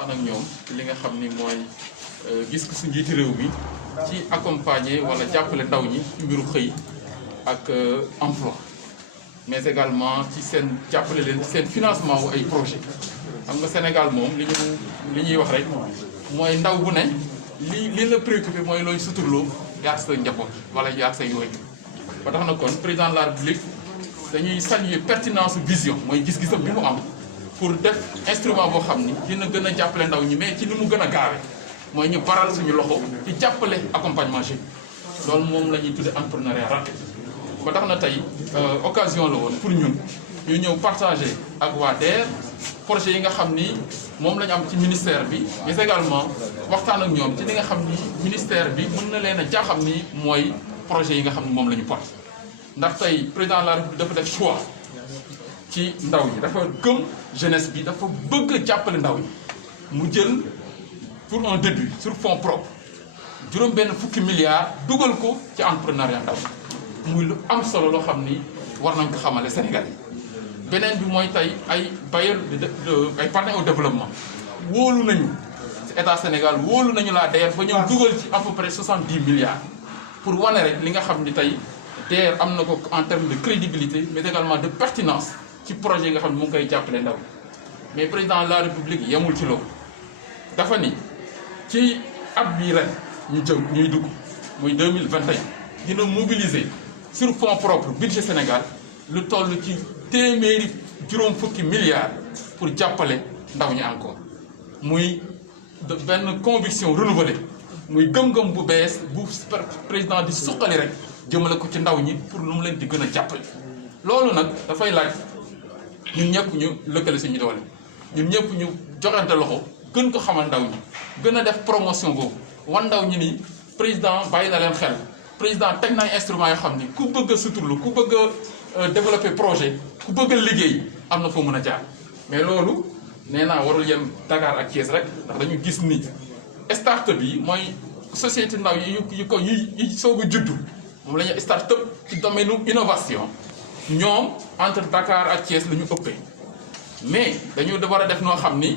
waxtaan ak ñoom li nga xam ni mooy gis ko su njiiti réew mi ci accompagner wala jàppale ndaw ñi ci mbiru xëy ak emploi mais également ci seen jàppale leen seen financement wu ay projet xam nga Sénégal moom li ñuy wax rek mooy ndaw bu ne li la préoccupé mooy looy suturloo yaag sa njaboot wala yaag say yooyu ba tax na kon président de la République dañuy saluer pertinence vision mooy gis-gisam bi mu am pour def instrument boo xam ni dina gën a jàppale ndaw ñi mais ci ni mu gën a gaawe mooy ñu baral suñu loxo ci jàppale accompagnement jeune loolu moom la ñuy tudde entrepreneuriat rapide ba tax na tey occasion la woon pour ñun ñu ñëw partager ak waa DER projet yi nga xam ni moom la ñu am ci ministère bi mais également waxtaan ak ñoom ci li nga xam ni ministère bi mën na leen a jaaxam ni mooy projet yi nga xam ni moom la ñu porté ndax tey président de la République dafa def choix ci ndaw ñi dafa gëm jeunesse bi dafa bëgg a jàppale ndaw ñi mu jël pour un début sur fonds propres juróom-benn fukki milliards dugal ko ci entrepreneuriat ndaw muy lu am solo loo xam ni war nañ ko xamale Sénégal yi beneen bi mooy tey ay bailleurs ay partenaires au développement wóolu nañu ci état Sénégal wóolu nañu la DER ba ñëw dugal ci à peu près 70 milliards pour wane rek li nga xam ni tey DER am na ko en termes de crédibilité mais également de pertinence ci projet yi nga xam ne mu ngi koy jàppale ndaw mais président de la République yemul ci loolu dafa ni ci at bii ren ñuy dugg muy 2021 dina mobiliser sur fonds propres budget Sénégal lu toll ci téeméeri juróom fukki milliards pour jàppale ndaw ñi encore muy benn conviction renouvelée muy gëm-gëm bu bees bu président di suqali rek jëmale ko ci ndaw ñi pour lu mu leen di gën a jàppale loolu nag dafay laaj ñun ñëpp ñu lëkkale suñu doole ñun ñëpp ñu joxante loxo gën ko xamal ndaw ñi gën a def promotion boobu wan ndaw ñi ni président bàyyi na leen xel président teg na ay instruments yoo xam ni ku bëgg a suturlu ku bëgg a développer projet ku bëgg a liggéey am na foo mën a jaar mais loolu nee naa warul yem Dakar ak Thiès rek ndax dañu gis ni start-up yi mooy société ndaw yi soog a juddu moom la ñuy start-up ci domaine innovation ñoom entre Dakar ak Thiès la ñu ëppee mais dañu war a def noo xam ni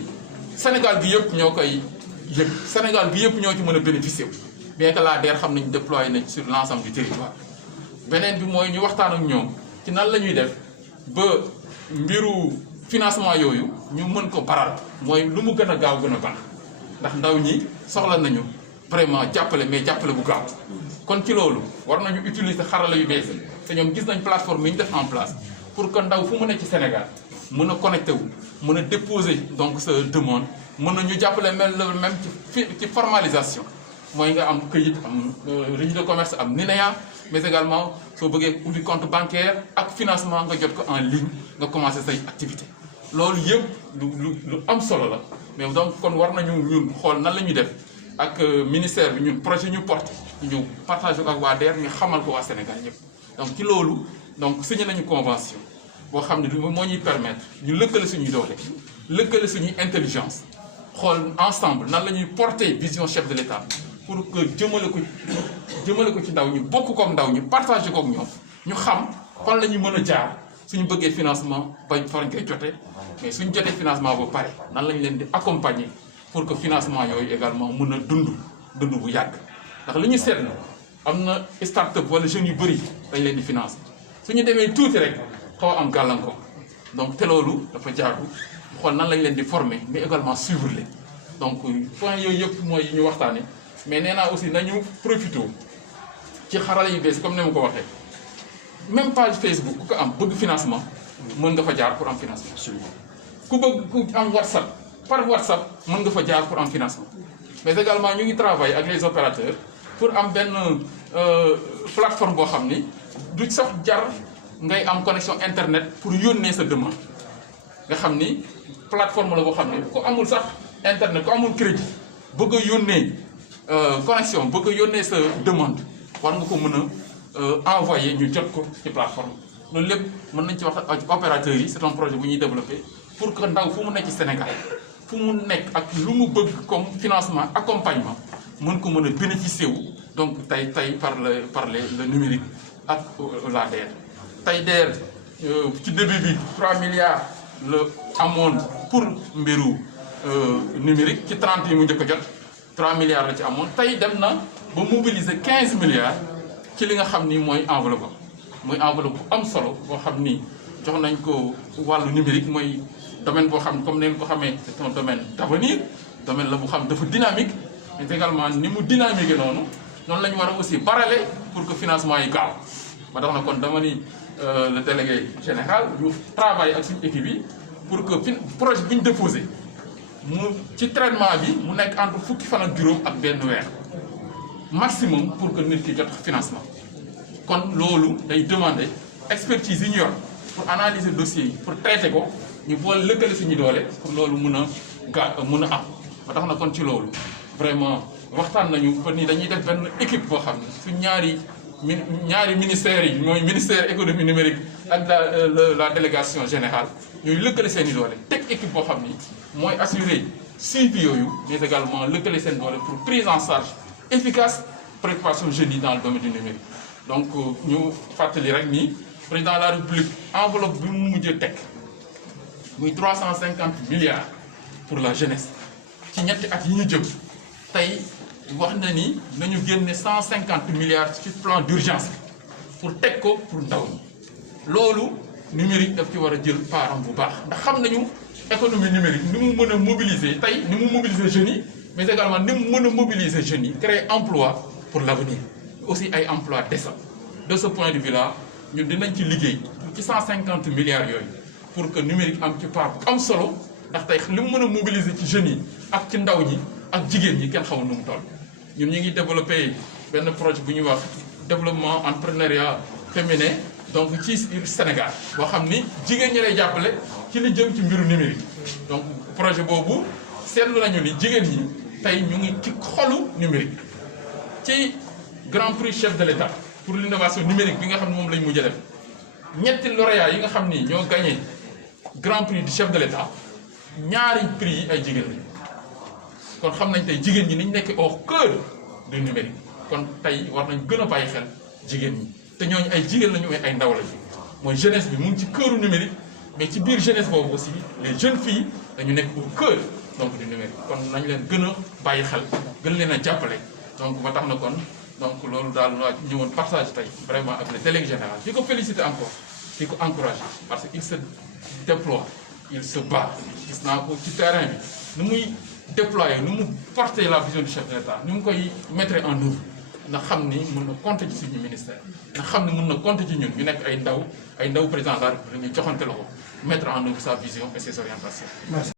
Sénégal bi yëpp ñoo koy yëg Sénégal bi yëpp ñoo ci mën a bénéficier wu bien que la DER xam nañu déployé nañ sur l' ensemble du territoire beneen bi mooy ñu waxtaan ak ñoom ci nan la ñuy def ba mbiru financement yooyu ñu mën ko baral mooy lu mu gën a gaaw gën a baax ndax ndaw ñi soxla nañu vraiment jàppale mais jàppale bu gaaw kon ci loolu war nañu utiliser xarala yu bees te ñoom gis nañ plateforme yi ñu def en place pour que ndaw fu mu ne ci Sénégal mën a connecté wu mën a déposer donc sa demande mën na ñu jàppale même ci formalisation mooy nga am këyit am registre de commerce am NINEA mais également soo bëggee ubbi compte bancaire ak financement nga jot ko en ligne nga commencé say activité loolu yëpp lu am solo la mais donc kon war nañu ñun xool nan la ñuy def ak ministère bi ñun projet ñu porté ñu partagé ko ak waa DER ñu xamal ko waa Sénégal ñëpp donc ci loolu donc signé nañu convention boo xam ne moo ñuy permettre ñu lëkkale suñuy doole lëkkale suñuy intelligence xool ensemble nan la ñuy porter vision chef de l'État pour que jëmale ko ci ndaw ñi bokk kook ndaw ñi partagé kook ñoom ñu xam fan la ñu mën a jaar suñu bëggee financement bañ farañ koy jote mais suñu jotee financement ba pare nan lañ leen di accompagner pour que financement yooyu également mën a dund bu yàgg ndax li ñu seetlu am na start-up wala jeunes yu bëri dañ leen di financer suñu demee tuuti rek xaw a am gàllankoor donc te loolu dafa jaadu xool nan lañ leen di former mais également suivre leen donc point yooyu yëpp mooy yi ñu waxtaanee mais nee naa aussi nañu profité ci xarala yu bees comme ni ma ko waxee même page Facebook ku ko am bëgg financement mën nga fa jaar pour am financement ku am WhatsApp par WhatsApp mën nga fa jaar pour am financement mais également ñu ngi travailler ak les opérateurs pour am benn plateforme boo xam ni du sax jar ngay am connexion internet pour yónnee sa demande nga xam ni plateforme la boo xam ne ku amul sax internet ku amul crédit bëgg a yónnee connexion bëgg a yónnee sa demande war nga ko mën a envoyer ñu jot ko ci plateforme loolu lépp mën nañ ci wax ak opérateurs yi c'est un projet bu ñuy développer pour que ndaw fu mu nekk ci Sénégal fu mu nekk ak lu mu bëgg comme financement accompagnement mën ko mën a bénéficier wu donc tey par le numérique ak la DER tey DER ci début bi 3 milliards la amoon pour mbiru numérique ci 30 yi mu njëkk a jot 3 milliards la ci amoon tey dem na ba mobiliser 15 milliards ci li nga xam ni mooy enveloppe muy enveloppe bu am solo boo xam ni jox nañ ko wàllu numérique mooy domaine boo xam comme neen ko xamee c'est un domaine d'avenir domaine la bu xam dafa dynamique mais également ni mu dynamique noonu la ñu war a aussi barale pour que financement yi gaaw ba tax na kon dama ni le délégué général ñu travaille ak suñu équipe yi pour que projet bi ñu déposé mu ci traitement bi mu nekk entre fukki fan ak juróom ak benn weer maximum pour que nit ki jot financement kon loolu day demander expertise yi ñu yor pour analyser dossier yi pour traiter ko ñu boole lëkkale suñu doole pour loolu mun a mun a am ba tax na kon ci loolu vraiment waxtaan nañu ba ni dañuy def benn équipe boo xam ne suñ ñaari ministères yi mooy ministère économie numérique ak la délégation générale ñooy lëkkale seen i doole teg équipe boo xam ni mooy assurer suivi yooyu mais également lëkkale seen doole pour prise en charge efficace préoccupation jeunes yi dans le domaine du numérique. donc ñu fàttali rek ni président de la république enveloppe bi mu mujjee teg muy 350 milliards pour la jeunesse ci ñetti at yi ñu jëm tey wax na ni nañu génne 150 milliards ci plan d'urgence pour teg ko pour ndaw ñi loolu numérique daf ci war a jël part bu baax ndax xam nañu économie numérique ni mu mën a mobiliser tey ni mu mobiliser jeunes yi mais également ni mu mën a mobiliser jeunes yi créer emploi pour l'avenir aussi ay emploi décent de ce point de vue là ñun dinañ ci liggéey ci 150 milliards yooyu pour que numérique am ci part bu am solo ndax tey li mu mën a mobiliser ci jeunes yi ak ci ndaw ñi ak jigéen ñi kenn xamul nu mu toll ñun ñu ngi développé benn projet bu ñuy wax développement entrepreneuriat féminin donc ci Sénégal boo xam ni jigéen ñi lay jàppale ci li jëm ci mbiru numérique donc projet boobu seetlu nañu ni jigéen ñi tey ñu ngi ci xolu numérique ci grand prix chef de l'État pour l'innovation numérique bi nga xam ne moom lañ mujj a def ñetti lauréats yi nga xam ni ñoo gagné grand prix du chef de l'État ñaari prix yi ay jigéen lañu kon xam nañ tey jigéen ñi ni ñu nekk au cœur du numérique kon tey war nañ gën a bàyyi xel jigéen ñi te ñooñu ay jigéen lañu mais ay ndaw lañu mooy jeunesse bi mu ngi ci cœuru numérique mais ci biir jeunesse boobu aussi les jeunes filles dañu nekk au cœur donc du numérique kon nañ leen gën a bàyyi xel gën leen a jàppale donc ba tax na kon donc loolu daal laa ñëwoon partage tey vraiment ak le délégué général di ko féliciter encore di ko encourager parce que il se déploie il se bat gis naa ko ci terrain bi nu muy déployer nu mu porter la vision du chef de l'État nu mu koy mettre en œuvre nga xam ni mën na compter ci suñu ministère nga xam ni mën na compter ci ñun ñu nekk ay ndaw président de la République ñu joxante la ko mettre en œuvre sa vision et ses orientations.